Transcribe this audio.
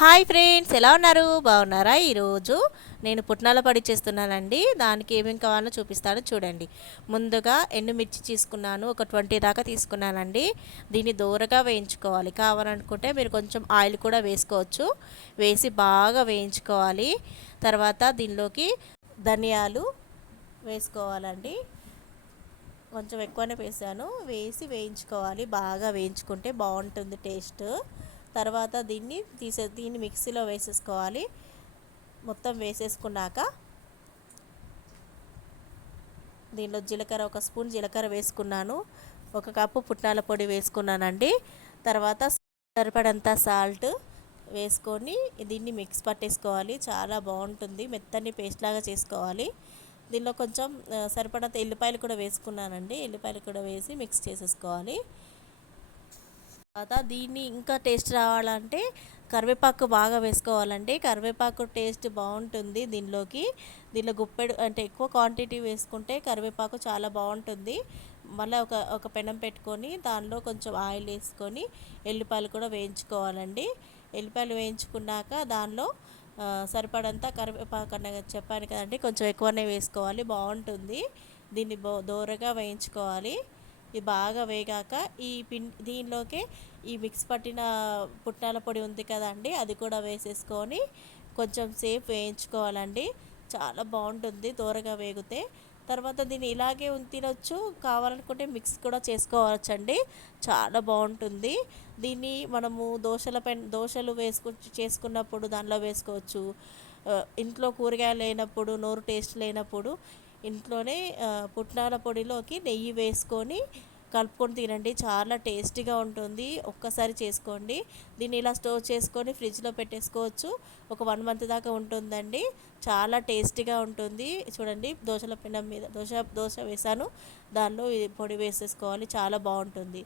Hi friends, ఎలా ఉన్నారు? బాగున్నారా? ఈరోజు నేను పుట్నాల పొడి చేస్తున్నానండి. దానికి ఏమేమి కావాలో చూపిస్తాను చూడండి. ముందుగా ఎండుమిర్చి తీసుకున్నాను, ఒక 20 దాకా తీసుకున్నానండి. దీన్ని దూరగా వేయించుకోవాలి. కావాలనుకుంటే మీరు కొంచెం ఆయిల్ కూడా వేసుకోవచ్చు. వేసి బాగా వేయించుకోవాలి. తర్వాత దీనిలోకి ధనియాలు వేసుకోవాలండి. కొంచెం ఎక్కువనే వేసాను. వేసి వేయించుకోవాలి. బాగా వేయించుకుంటే బాగుంటుంది టేస్ట్. తర్వాత దీన్ని మిక్సీలో వేసేసుకోవాలి. మొత్తం వేసేసుకున్నాక దీనిలో జీలకర్ర, ఒక స్పూన్ జీలకర్ర వేసుకున్నాను. ఒక కప్పు పుట్నాల పొడి వేసుకున్నానండి. తర్వాత సరిపడంత సాల్ట్ వేసుకొని దీన్ని మిక్స్ పట్టేసుకోవాలి. చాలా బాగుంటుంది. మెత్తని పేస్ట్ లాగా చేసుకోవాలి. దీనిలో కొంచెం సరిపడంత ఎల్లిపాయలు కూడా వేసుకున్నానండి. ఎల్లిపాయలు కూడా వేసి మిక్స్ చేసేసుకోవాలి. తర్వాత దీన్ని ఇంకా టేస్ట్ రావాలంటే కరివేపాకు బాగా వేసుకోవాలండి. కరివేపాకు టేస్ట్ బాగుంటుంది దీనిలో గుప్పెడు అంటే ఎక్కువ క్వాంటిటీ వేసుకుంటే కరివేపాకు చాలా బాగుంటుంది. మళ్ళీ ఒక పెనం పెట్టుకొని దానిలో కొంచెం ఆయిల్ వేసుకొని ఎల్లిపాయలు కూడా వేయించుకోవాలండి. ఎల్లిపాయలు వేయించుకున్నాక దానిలో సరిపడంత కరివేపాకు అన్న చెప్పాను కదండి, కొంచెం ఎక్కువనే వేసుకోవాలి, బాగుంటుంది. దీన్ని దోరగా వేయించుకోవాలి. ఇది బాగా వేగాక దీనిలోకి ఈ మిక్స్ పట్టిన పుట్నాల పొడి ఉంది కదండి, అది కూడా వేసేసుకొని కొంచెం సేపు వేయించుకోవాలండి. చాలా బాగుంటుంది దోరగా వేగితే. తర్వాత దీన్ని ఇలాగే తినొచ్చు, కావాలనుకుంటే మిక్స్ కూడా చేసుకోవచ్చండి. చాలా బాగుంటుంది. దీన్ని మనము దోశలు చేసుకున్నప్పుడు దానిలో వేసుకోవచ్చు. ఇంట్లో కూరగాయలు లేనప్పుడు, నోరు టేస్ట్ లేనప్పుడు ఇంట్లోనే పుట్నాల పొడిలోకి నెయ్యి వేసుకొని కలుపుకొని తినండి. చాలా టేస్టీగా ఉంటుంది. ఒక్కసారి చేసుకోండి. దీన్ని ఇలా స్టోర్ చేసుకొని ఫ్రిడ్జ్లో పెట్టేసుకోవచ్చు. ఒక 1 మంత్ దాకా ఉంటుందండి. చాలా టేస్టీగా ఉంటుంది. చూడండి, దోశల పెనం మీద దోశ వేసాను, దానిలో ఈ పొడి వేసేసుకోవాలి. చాలా బాగుంటుంది.